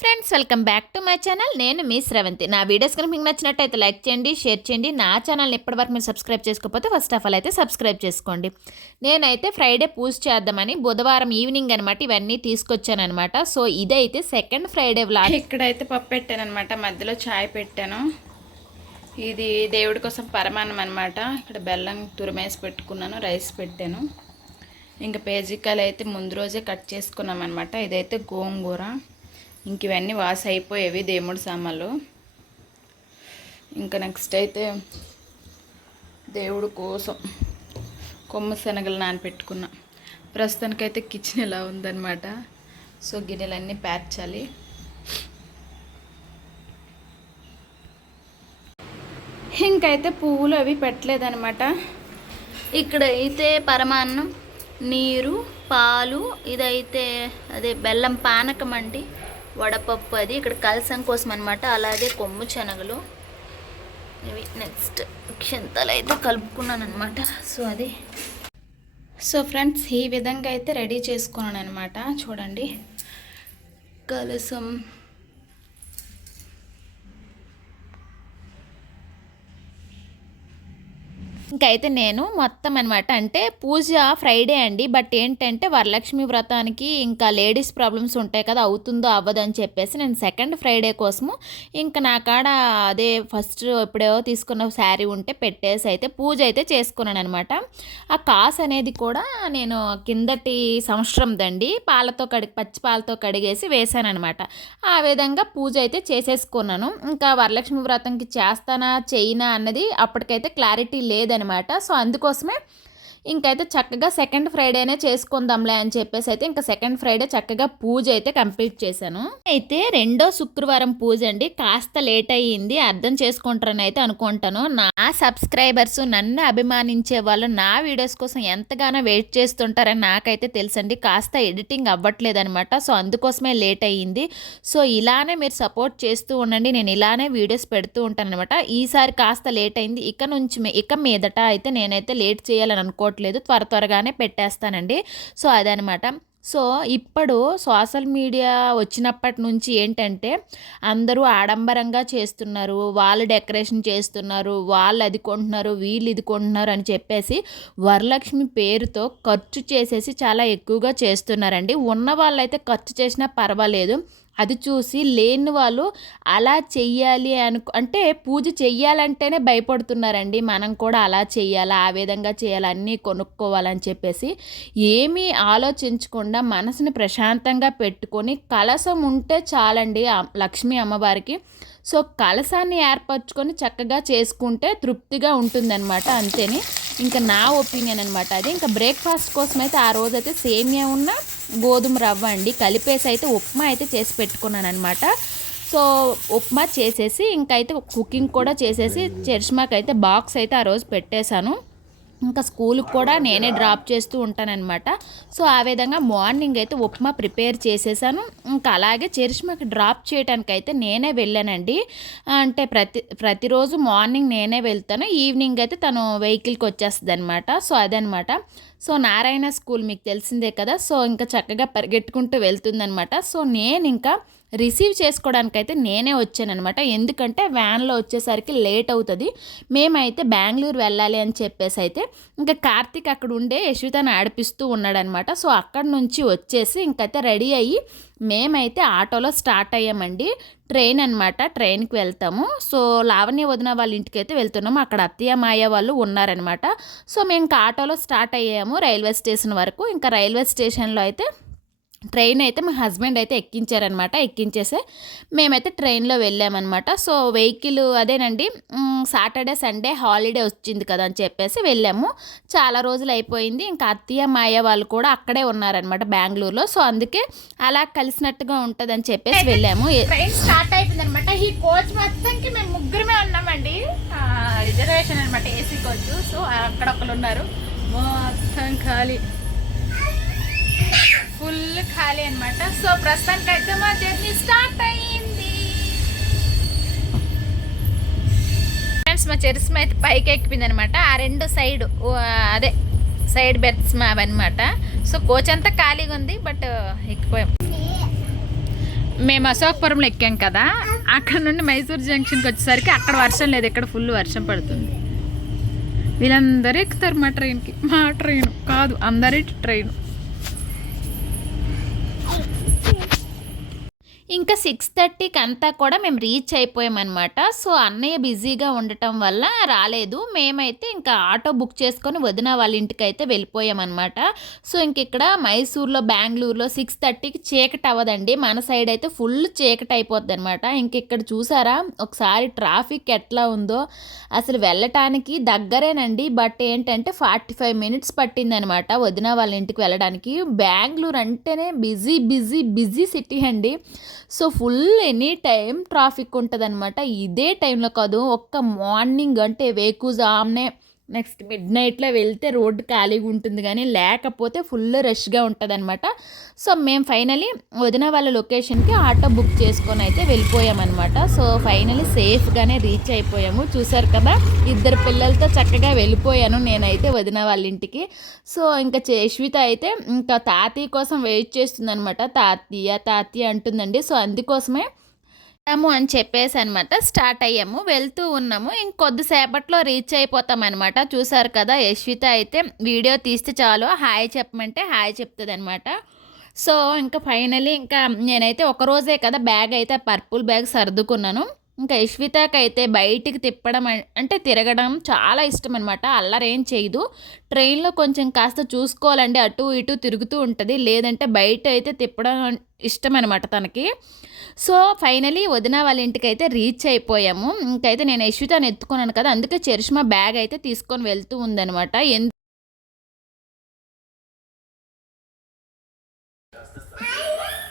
Friends welcome back to my channel. నేను మీ శ్రవంతి నా వీడియోస్ కనుక మీకు నచ్చినట్టయితే లైక్ చేయండి షేర్ చేయండి. నా ఛానల్ని ఇప్పటివరకు మీరు సబ్స్క్రైబ్ చేసుకోకపోతే ఫస్ట్ ఆఫ్ ఆల్ అయితే సబ్స్క్రైబ్ చేసుకోండి. నేనైతే ఫ్రైడే పూజ చేద్దామని బుధవారం ఈవినింగ్ అనమాట ఇవన్నీ తీసుకొచ్చానమాట సో ఇదైతే సెకండ్ ఫ్రైడే వ్లాగ్. ఇక్కడైతే పప్పు పెట్టాను అనమాట మధ్యలో చాయ్ పెట్టాను. ఇది దేవుడి కోసం పరమాన్నం అనమాట ఇక్కడ బెల్లం తురిమేసి పెట్టుకున్నాను రైస్ పెట్టాను. ఇంకా పేజికాయలు అయితే ముందు రోజే కట్ చేసుకున్నాం అనమాట ఇదైతే గోంగూర. ఇంక ఇవన్నీ వాస అయిపోయేవి దేవుడి సామాన్లు. ఇంకా నెక్స్ట్ అయితే దేవుడు కోసం కొమ్మ శనగలు నానపెట్టుకున్నా. ప్రస్తుతానికైతే కిచెన్ ఇలా ఉందన్నమాట. సో గిన్నెలన్నీ పేర్చాలి ఇంకైతే పువ్వులు అవి పెట్టలేదనమాట ఇక్కడ అయితే పరమాన్నం నీరు పాలు ఇదైతే అదే బెల్లం పానకం అండి. వడపప్పు అది. ఇక్కడ కలసం కోసం అనమాట అలాగే కొమ్ము శనగలు. ఇవి నెక్స్ట్. క్షంతలు అయితే కలుపుకున్నాను అనమాట సో అది. సో ఫ్రెండ్స్ ఈ విధంగా అయితే రెడీ చేసుకున్నాను అనమాట చూడండి. కలసం. ఇంకైతే నేను మొత్తం అనమాట అంటే పూజ ఫ్రైడే అండి. బట్ ఏంటంటే వరలక్ష్మి వ్రతానికి ఇంకా లేడీస్ ప్రాబ్లమ్స్ ఉంటాయి కదా అవుతుందో అవ్వదు అని చెప్పేసి నేను సెకండ్ ఫ్రైడే కోసము ఇంకా నా కాడ అదే ఫస్ట్ ఎప్పుడో తీసుకున్న శారీ ఉంటే పెట్టేసి అయితే పూజ అయితే చేసుకున్నాను అనమాట ఆ కాస్ అనేది కూడా నేను కిందటి సంవత్సరందండి పాలతో కడిగి పచ్చి పాలతో కడిగేసి వేసాను అనమాట ఆ విధంగా పూజ అయితే చేసేసుకున్నాను. ఇంకా వరలక్ష్మి వ్రతంకి చేస్తానా చేయనా అన్నది అప్పటికైతే క్లారిటీ అనమాట సో అందుకోసమే ఇంకైతే చక్కగా సెకండ్ ఫ్రైడేనే చేసుకుందాంలే అని చెప్పేసి అయితే ఇంకా సెకండ్ ఫ్రైడే చక్కగా పూజ అయితే కంప్లీట్ చేశాను. అయితే రెండో శుక్రవారం పూజ అండి. కాస్త లేట్ అయ్యింది. అర్థం చేసుకుంటారని అయితే అనుకుంటాను. నా సబ్స్క్రైబర్స్ నన్ను అభిమానించే వాళ్ళు నా వీడియోస్ కోసం ఎంతగానో వెయిట్ చేస్తుంటారని నాకైతే తెలుసండి. కాస్త ఎడిటింగ్ అవ్వట్లేదు అనమాట సో అందుకోసమే లేట్ అయ్యింది. సో ఇలానే మీరు సపోర్ట్ చేస్తూ ఉండండి. నేను ఇలానే వీడియోస్ పెడుతూ ఉంటాను అనమాట ఈసారి కాస్త లేట్ అయింది ఇక నుంచి ఇక మీదట అయితే నేనైతే లేట్ చేయాలని అనుకోవట్లేదు. త్వర త్వరగానే పెట్టేస్తానండి. సో అదనమాట. సో ఇప్పుడు సోషల్ మీడియా వచ్చినప్పటి నుంచి ఏంటంటే అందరూ ఆడంబరంగా చేస్తున్నారు. వాళ్ళు డెకరేషన్ చేస్తున్నారు. వాళ్ళు అది కొంటున్నారు. వీళ్ళు ఇది కొంటున్నారు అని చెప్పేసి వరలక్ష్మి పేరుతో ఖర్చు చేసేసి చాలా ఎక్కువగా చేస్తున్నారండి. ఉన్న వాళ్ళైతే ఖర్చు చేసినా పర్వాలేదు. అది చూసి లేని వాళ్ళు అలా చెయ్యాలి అను అంటే పూజ చెయ్యాలంటేనే భయపడుతున్నారండి. మనం కూడా అలా చేయాలా ఆ విధంగా చేయాలి అన్నీ కొనుక్కోవాలని చెప్పేసి ఏమీ ఆలోచించకుండా మనసుని ప్రశాంతంగా పెట్టుకొని కలసం ఉంటే చాలండి లక్ష్మీ అమ్మవారికి. సో కలసాన్ని ఏర్పరచుకొని చక్కగా చేసుకుంటే తృప్తిగా ఉంటుందన్నమాట అంతేని. ఇంకా నా ఒపీనియన్ అనమాట అది. ఇంకా బ్రేక్ఫాస్ట్ కోసం అయితే ఆ రోజైతే సేమియా ఉన్నా గోధుమ రవ్వ అండి. కలిపేసి అయితే ఉప్మా అయితే చేసి పెట్టుకున్నాను అనమాట సో ఉప్మా చేసేసి ఇంకైతే కుకింగ్ కూడా చేసేసి చరిష్మాకి అయితే బాక్స్ అయితే ఆ రోజు పెట్టేశాను. ఇంకా స్కూల్కి కూడా నేనే డ్రాప్ చేస్తూ ఉంటానన్నమాట. సో ఆ విధంగా మార్నింగ్ అయితే ఉప్మా ప్రిపేర్ చేసేసాను. ఇంకా అలాగే చరిష్మాకి డ్రాప్ చేయడానికి అయితే నేనే వెళ్ళానండి. అంటే ప్రతి ప్రతిరోజు మార్నింగ్ నేనే వెళ్తాను. ఈవినింగ్ అయితే తను వెహికల్కి వచ్చేస్తుంది అనమాట సో అదనమాట సో నారాయణ స్కూల్ మీకు తెలిసిందే కదా. సో ఇంకా చక్కగా పరిగెట్టుకుంటూ వెళ్తుందనమాట సో నేను ఇంకా రిసీవ్ చేసుకోవడానికైతే నేనే వచ్చానమాట ఎందుకంటే వ్యాన్లో వచ్చేసరికి లేట్ అవుతుంది. మేమైతే బెంగళూరు వెళ్ళాలి అని చెప్పేసి అయితే ఇంకా కార్తీక్ అక్కడ ఉండే యశ్వితను ఆడిపిస్తూ ఉన్నాడనమాట సో అక్కడ నుంచి వచ్చేసి ఇంకైతే రెడీ అయ్యి మేమైతే ఆటోలో స్టార్ట్ అయ్యామండి. ట్రైన్ అనమాట ట్రైన్కి వెళ్తాము. సో లావణ్య వదిన వాళ్ళ ఇంటికి అయితే వెళ్తున్నాము. అక్కడ అత్తయ్య మాయ వాళ్ళు ఉన్నారనమాట సో మేము ఇంకా ఆటోలో స్టార్ట్ అయ్యాము రైల్వే స్టేషన్ వరకు. ఇంకా రైల్వే స్టేషన్లో అయితే ట్రైన్ అయితే మా హస్బెండ్ అయితే ఎక్కించారనమాట. ఎక్కించేసే మేమైతే ట్రైన్లో వెళ్ళామన్నమాట సో వెహికల్ అదేనండి. సాటర్డే సండే హాలిడే వచ్చింది కదా అని చెప్పేసి వెళ్ళాము. చాలా రోజులు అయిపోయింది. ఇంకా అత్తయ్య మాయ వాళ్ళు కూడా అక్కడే ఉన్నారనమాట బెంగళూరులో. సో అందుకే అలా కలిసినట్టుగా ఉంటుందని చెప్పేసి వెళ్ళాము. ట్రైన్ స్టార్ట్ అయిపోయింది అనమాట ఈ కోచ్ మొత్తంకి మేము ముగ్గురమే ఉన్నామండి. రిజర్వేషన్ అనమాట ఏసీ కోచ్. సో అక్కడ ఒకరు ఉన్నారు. మొత్తం ఖాళీ. ఫుల్ ఖాళీ అనమాట సో ప్రస్తుతానికి అయితే మా జర్నీ స్టార్ట్ అయ్యింది. ఫ్రెండ్స్ మా చెరిస్మ అయితే పైకి ఎక్కిపోయింది అనమాట ఆ రెండు సైడ్ అదే సైడ్ బెర్త్స్ మావన్నమాట. సో కోచ్ అంతా ఖాళీగా ఉంది బట్ ఎక్కిపోయాం. మేము అశోకపురంలో ఎక్కాం కదా. అక్కడ నుండి మైసూర్ జంక్షన్కి వచ్చేసరికి అక్కడ వర్షం లేదు. ఇక్కడ ఫుల్ వర్షం పడుతుంది. వీళ్ళందరూ ఎక్కుతారు మా ట్రైన్కి. మా ట్రైన్ కాదు అందరి ట్రైన్. ఇంకా సిక్స్ థర్టీకి అంతా కూడా మేము రీచ్ అయిపోయామన్నమాట. సో అన్నయ్య బిజీగా ఉండటం వల్ల రాలేదు. మేమైతే ఇంకా ఆటో బుక్ చేసుకొని వదిన వాళ్ళ ఇంటికి అయితే వెళ్ళిపోయామన్నమాట. సో ఇంక ఇక్కడ మైసూర్లో బెంగళూరులో సిక్స్ థర్టీకి చీకటి అవ్వదండి. మన సైడ్ అయితే ఫుల్ చీకటి అయిపోద్ది అనమాట ఇంక ఇక్కడ చూసారా? ఒకసారి ట్రాఫిక్ ఎట్లా ఉందో. అసలు వెళ్ళటానికి దగ్గరేనండి. బట్ ఏంటంటే ఫార్టీ ఫైవ్ మినిట్స్ పట్టిందనమాట వదిన వాళ్ళ ఇంటికి వెళ్ళడానికి. బెంగళూరు అంటేనే బిజీ బిజీ బిజీ సిటీ అండి. So full any time traffic ఉంటుంది ఇదే టైంలో కాదు ఒక్క మార్నింగ్ అంటే వేకుజామ్నే నెక్స్ట్ మిడ్ నైట్లో వెళ్తే రోడ్డు ఖాళీగా ఉంటుంది కానీ లేకపోతే ఫుల్ రష్గా ఉంటుంది అనమాట సో మేము ఫైనలీ వదిన వాళ్ళ లొకేషన్కి ఆటో బుక్ చేసుకొని అయితే వెళ్ళిపోయామన్నమాట. సో ఫైనలీ సేఫ్గానే రీచ్ అయిపోయాము. చూసారు కదా ఇద్దరు పిల్లలతో చక్కగా వెళ్ళిపోయాను నేనైతే వదిన వాళ్ళ ఇంటికి. సో ఇంకా చేష్విత అయితే ఇంకా తాతయ్య కోసం వెయిట్ చేస్తుందనమాట తాతయ్య తాతయ్య అంటుందండి. సో అందుకోసమే వెళ్తాము అని చెప్పేసి అనమాట స్టార్ట్ అయ్యాము. వెళ్తూ ఉన్నాము. ఇంకొద్దిసేపట్లో రీచ్ అయిపోతాం అనమాట చూసారు కదా యశ్విత అయితే వీడియో తీస్తే చాలు. హాయ్ చెప్పమంటే హాయ్ చెప్తుంది అనమాట సో ఇంకా ఫైనలీ ఇంకా నేనైతే ఒక రోజే కదా బ్యాగ్ అయితే పర్పుల్ బ్యాగ్ సర్దుకున్నాను. ఇంకా యశ్వితకి అయితే బయటికి తిప్పడం అంటే తిరగడం చాలా ఇష్టం అనమాట అల్లరేం చేయదు. ట్రైన్లో కొంచెం కాస్త చూసుకోవాలండి. అటు ఇటు తిరుగుతూ ఉంటుంది. లేదంటే బయట అయితే తిప్పడం ఇష్టం అనమాట తనకి. సో ఫైనలీ వదిన వాళ్ళ ఇంటికి అయితే రీచ్ అయిపోయాము. ఇంకైతే నేను యశ్వితాన్ని ఎత్తుకున్నాను కదా అందుకే చరిష్మా బ్యాగ్ అయితే తీసుకొని వెళ్తూ ఉందనమాట ఎందు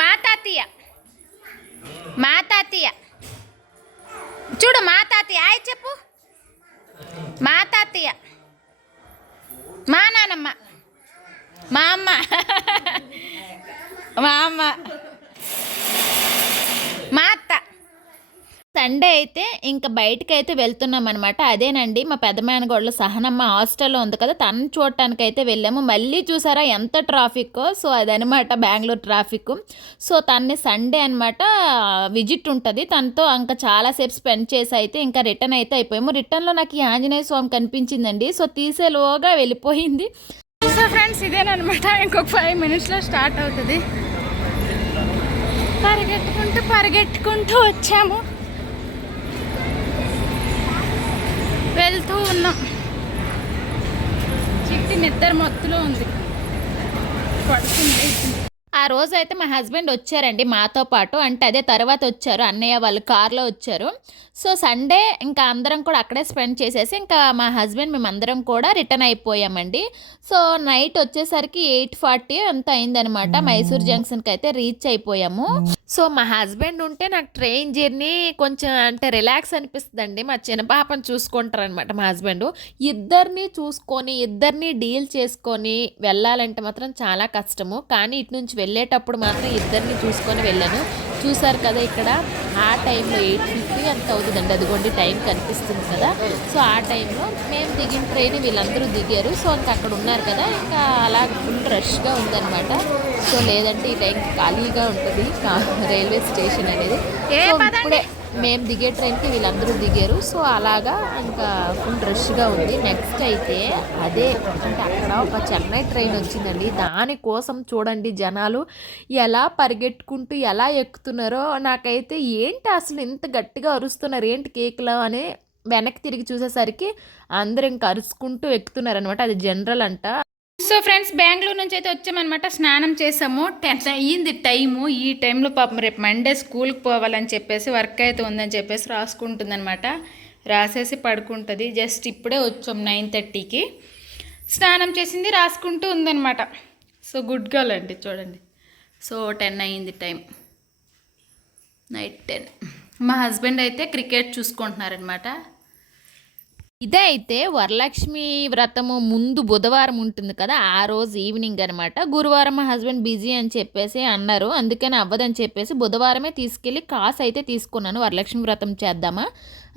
మా తాతయ్య. మా తాతయ్య. చూడు మా తాతయ్య. ఆయన చెప్పు. మా తాతయ్య. మా నానమ్మ. మా అమ్మ. మా అమ్మ. మా సండే అయితే ఇంకా బయటకు అయితే వెళ్తున్నాం అనమాట అదేనండి మా పెద్దమేనగోడలో సహనమ్మ హాస్టల్లో ఉంది కదా తను చూడటానికి అయితే వెళ్ళాము. మళ్ళీ చూసారా ఎంత ట్రాఫిక్ సో అదనమాట బెంగళూరు ట్రాఫిక్ సో తన్ని సండే అనమాట విజిట్ ఉంటుంది. తనతో ఇంకా చాలాసేపు స్పెండ్ చేసి అయితే ఇంకా రిటర్న్ అయితే అయిపోయాము. రిటర్న్లో నాకు ఈ ఆంజనేయ స్వామి కనిపించిందండి. సో తీసేలోగా వెళ్ళిపోయింది. సో ఫ్రెండ్స్ ఇదేనమాట ఇంకొక ఫైవ్ మినిట్స్లో స్టార్ట్ అవుతుంది. పరిగెట్టుకుంటూ పరిగెట్టుకుంటూ వచ్చాము. వెళ్తూ ఉన్నాం. చిట్టి నిద్ర మత్తులో ఉంది. పడుతుంది ఆ రోజు అయితే మా హస్బెండ్ వచ్చారండి మాతో పాటు. అంటే అదే తర్వాత వచ్చారు. అన్నయ్య వాళ్ళు కార్లో వచ్చారు. సో సండే ఇంకా అందరం కూడా అక్కడే స్పెండ్ చేసేసి ఇంకా మా హస్బెండ్ మేమందరం కూడా రిటర్న్ అయిపోయామండి. సో నైట్ వచ్చేసరికి ఎయిట్ ఫార్టీ అంత అయిందనమాట మైసూర్ జంక్షన్కి అయితే రీచ్ అయిపోయాము. సో మా హస్బెండ్ ఉంటే నాకు ట్రైన్ జర్నీ కొంచెం అంటే రిలాక్స్ అనిపిస్తుందండి. మా చిన్న పాపను చూసుకుంటారనమాట మా హస్బెండ్. ఇద్దరిని చూసుకొని ఇద్దరిని డీల్ చేసుకొని వెళ్ళాలంటే మాత్రం చాలా కష్టము. కానీ ఇటు నుంచి వెళ్ళేటప్పుడు మాత్రం ఇద్దరిని చూసుకొని వెళ్ళాను. చూసారు కదా ఇక్కడ ఆ టైంలో ఎయిట్ ఫిఫ్టీ అంత అవుతుందండి. అదిగోండి టైం కనిపిస్తుంది కదా. సో ఆ టైంలో మేము దిగిన ట్రైన్ వీళ్ళందరూ దిగారు. సో ఇంకా అక్కడ ఉన్నారు కదా. ఇంకా అలా ఫుల్ రష్గా ఉందన్నమాట. సో లేదంటే ఈ టైంకి ఖాళీగా ఉంటుంది. రైల్వే స్టేషన్ అనేది? ఇప్పుడే మేము దిగే ట్రైన్కి వీళ్ళందరూ దిగారు. సో అలాగా ఇంకా ఫుల్ రష్గా ఉంది. నెక్స్ట్ అయితే అదే అంటే అక్కడ ఒక చెన్నై ట్రైన్ వచ్చిందండి. దానికోసం చూడండి జనాలు ఎలా పరిగెట్టుకుంటూ ఎలా ఎక్కుతున్నారో. నాకైతే ఏంటి అసలు ఇంత గట్టిగా అరుస్తున్నారు? ఏంటి కేకులు అని వెనక్కి తిరిగి చూసేసరికి అందరూ ఇంకా అరుచుకుంటూ ఎక్కుతున్నారు అనమాట అది జనరల్ అంట. సో ఫ్రెండ్స్ బెంగళూరు నుంచి అయితే వచ్చామన్నమాట. స్నానం చేసాము. టెన్ అయ్యింది టైము. ఈ టైంలో పాపం రేపు మండే స్కూల్కి పోవాలని చెప్పేసి వర్క్ అయితే ఉందని చెప్పేసి రాసుకుంటుందనమాట రాసేసి పడుకుంటుంది. జస్ట్ ఇప్పుడే వచ్చాం నైన్ థర్టీకి. స్నానం చేసింది రాసుకుంటూ ఉందనమాట సో గుడ్ గర్ల్ అండి చూడండి. సో టెన్ అయ్యింది టైం. Night ten. మా హస్బెండ్ అయితే క్రికెట్ చూసుకుంటున్నారనమాట ఇదే అయితే వరలక్ష్మి వ్రతము ముందు బుధవారం ఉంటుంది కదా ఆ రోజు ఈవినింగ్ అనమాట గురువారం మా హస్బెండ్ బిజీ అని చెప్పేసి అన్నారు. అందుకని అవ్వదని చెప్పేసి బుధవారమే తీసుకెళ్ళి కాసు అయితే తీసుకున్నాను. వరలక్ష్మి వ్రతం చేద్దామా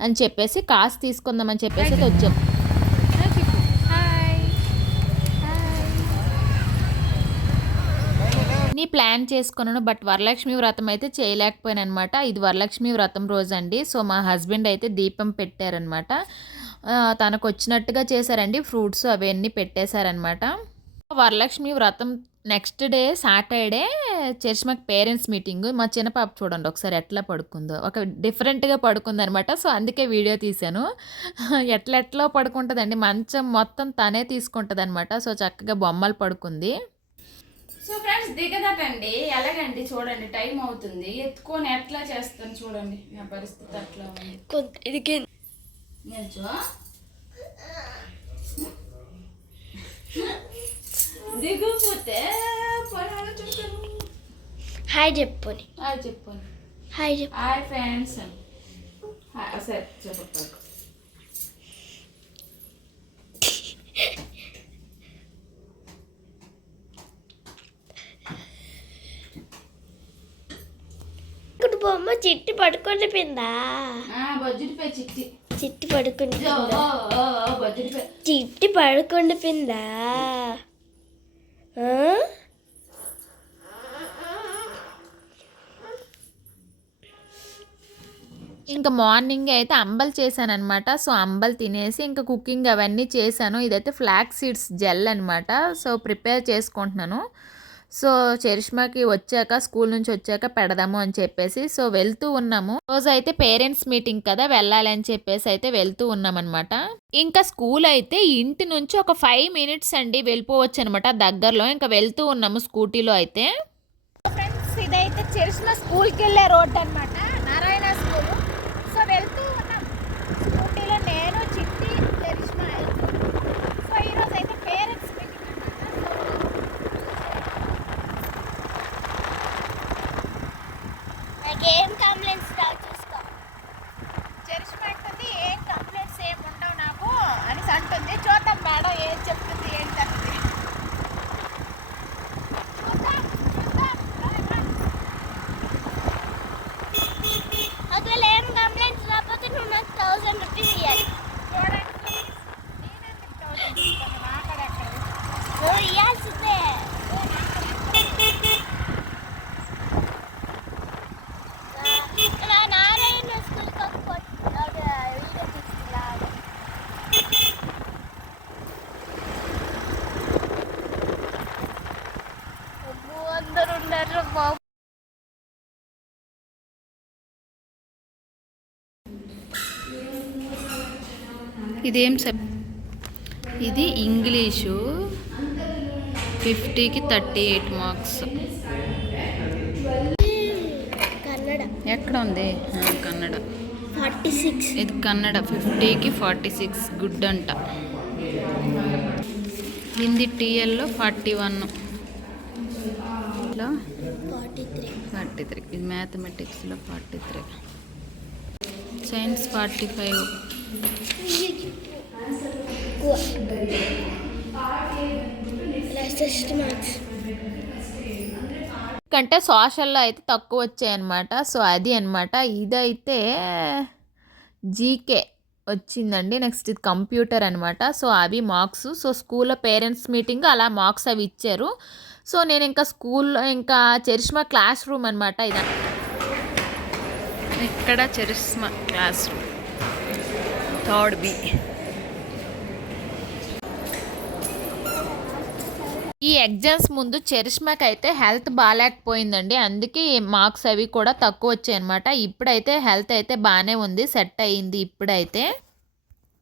అని చెప్పేసి కాసు తీసుకుందామని చెప్పేసి అయితే వచ్చాం. నీ ప్లాన్ చేసుకున్నాను బట్ వరలక్ష్మి వ్రతం అయితే చేయలేకపోయాను అనమాట ఇది వరలక్ష్మి వ్రతం రోజు అండి సో మా హస్బెండ్ అయితే దీపం పెట్టారనమాట తనకు వచ్చినట్టుగా చేశారండి. ఫ్రూట్స్ అవన్నీ పెట్టేశారనమాట Varalakshmi Vratam next day Saturday church మాకు పేరెంట్స్ మీటింగ్. మా చిన్న పాప చూడండి ఒకసారి ఎట్లా పడుకుందో. ఒక డిఫరెంట్గా పడుకుంది అనమాట సో అందుకే వీడియో తీశాను. ఎట్లా ఎట్లా పడుకుంటుందండి? మంచం మొత్తం తనే తీసుకుంటుంది అనమాట సో చక్కగా బొమ్మలు పడుకుంది. సో ఫ్రెండ్స్ దిగదటండి ఎలాగండి? చూడండి టైం అవుతుంది. ఎత్తుకొని ఎట్లా చేస్తాను చూడండి. నా పరిస్థితి అట్లా ఇది నిల్చో. దిగుపోతే చూస్తాను హాయ్ చెప్పుని. హాయ్ చెప్పండి హాయ్ చెప్పు హాయ్ ఫ్రెండ్స్. సరే ఇక్కడ బొమ్మ చిట్టి పడుకొని పిందా బజ్జుడిపై చిట్టి. చిట్టి బజ్జుడిపై చిట్టి పడుకొని పిందా? ఇంకా మార్నింగ్ అయితే అంబల్ చేశాను అనమాట సో అంబల్ తినేసి ఇంకా కుకింగ్ అవన్నీ చేశాను. ఇదైతే ఫ్లాక్ సీడ్స్ జెల్ అనమాట సో ప్రిపేర్ చేసుకుంటున్నాను. సో చరిష్మాకి వచ్చాక స్కూల్ నుంచి వచ్చాక పెడదాము అని చెప్పేసి సో వెళ్తూ ఉన్నాము. రోజు అయితే పేరెంట్స్ మీటింగ్ కదా వెళ్ళాలి అని చెప్పేసి అయితే వెళ్తూ ఉన్నాం అనమాట ఇంకా స్కూల్ అయితే ఇంటి నుంచి ఒక ఫైవ్ మినిట్స్ అండి వెళ్ళిపోవచ్చు అనమాట దగ్గరలో. ఇంకా వెళ్తూ ఉన్నాము స్కూటీలో అయితే. ఫ్రెండ్స్ ఇదైతే చరిష్మా స్కూల్కి వెళ్ళే రోడ్ అనమాట నారాయణ స్కూల్. సో వెళ్తూ ఉన్నాం. స్కూటీలో నేను చిట్టి చరిష్మా సో ఈరోజు అయితే పేరెంట్స్ మీటింగ్ నాకేం కంప్లైంట్స్ రావు చూసుకో చరిష్మా అంటుంది ఏం కంప్లైంట్స్ ఏం ఉండవు నాకు అని అంటుంది చూద్దాం మేడం ఏం చెప్తుంది ఏంటంటుంది చూద్దాం చూద్దాం ఒకవేళ ఏం కంప్లైంట్స్ రాకపోతే నువ్వు నాకు థౌసండ్ రూపీస్ ఇవ్వాలి చూడండి నేనెందుకు థౌసండ్ ఇస్తాను నాకడెక్కడ నువ్వు ఇవ్వాల్సిందే ఇక్కడ నారాయణ స్కూల్కి ఒక ఫోటో ఒక వీడియో తీసుకురావాలి అబ్బో, అందరు ఉన్నారు బాబు ఇదేం సబ్? ఇది ఇంగ్లీషు ఫిఫ్టీకి థర్టీ ఎయిట్ మార్క్స్. కన్నడ. ఎక్కడ ఉంది కన్నడ. Forty six. ఇది కన్నడ ఫిఫ్టీకి ఫార్టీ సిక్స్. గుడ్ అంట. Hindi టీఎల్లో forty one. Forty three. Forty three. ఇది మ్యాథమెటిక్స్లో forty three. Science forty five. కంటే సోషల్లో అయితే తక్కువ వచ్చాయి అనమాట సో అది అనమాట ఇదైతే జీకే వచ్చిందండి. నెక్స్ట్ ఇది కంప్యూటర్ అనమాట సో అవి మార్క్స్. సో స్కూల్లో పేరెంట్స్ మీటింగ్ అలా మార్క్స్ అవి ఇచ్చారు. సో నేను ఇంకా స్కూల్లో ఇంకా చరిష్మా క్లాస్ రూమ్ అనమాట ఇది ఇక్కడ Charishma class room. Third B. ఈ ఎగ్జామ్స్ ముందు చరిష్మాకి అయితే హెల్త్ బాగాలేకపోయిందండి అందుకే మార్క్స్ అవి కూడా తక్కువ వచ్చాయి అనమాట ఇప్పుడైతే హెల్త్ అయితే బాగానే ఉంది సెట్ అయ్యింది ఇప్పుడైతే.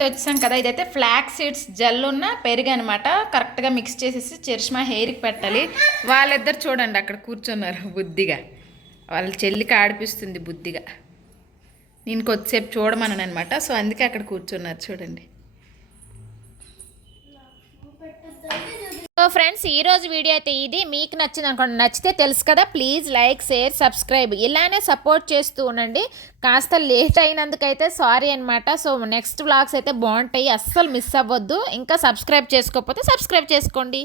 వచ్చాం కదా ఇదైతే ఫ్లాక్ సీడ్స్ జెల్ ఉన్న పెరుగు అనమాట కరెక్ట్గా మిక్స్ చేసేసి చరిష్మా హెయిర్కి పెట్టాలి. వాళ్ళిద్దరు చూడండి అక్కడ కూర్చున్నారు బుద్ధిగా. వాళ్ళ చెల్లికి ఆడిపిస్తుంది బుద్ధిగా. నేను కొద్దిసేపు చూడమన్నాను అనమాట సో అందుకే అక్కడ కూర్చున్నారు చూడండి. సో ఫ్రెండ్స్ ఈ రోజు వీడియో అయితే ఇది. మీకు నచ్చింది అనుకోండి నచ్చితే తెలుసు కదా. Please like share subscribe. ఇలానే సపోర్ట్ చేస్తూ ఉండండి. కాస్త లేట్ అయినందుకైతే సారీ అనమాట సో నెక్స్ట్ వ్లాగ్స్ అయితే బాగుంటాయి. అస్సలు మిస్ అవ్వద్దు. ఇంకా సబ్స్క్రైబ్ చేసుకోకపోతే సబ్స్క్రైబ్ చేసుకోండి.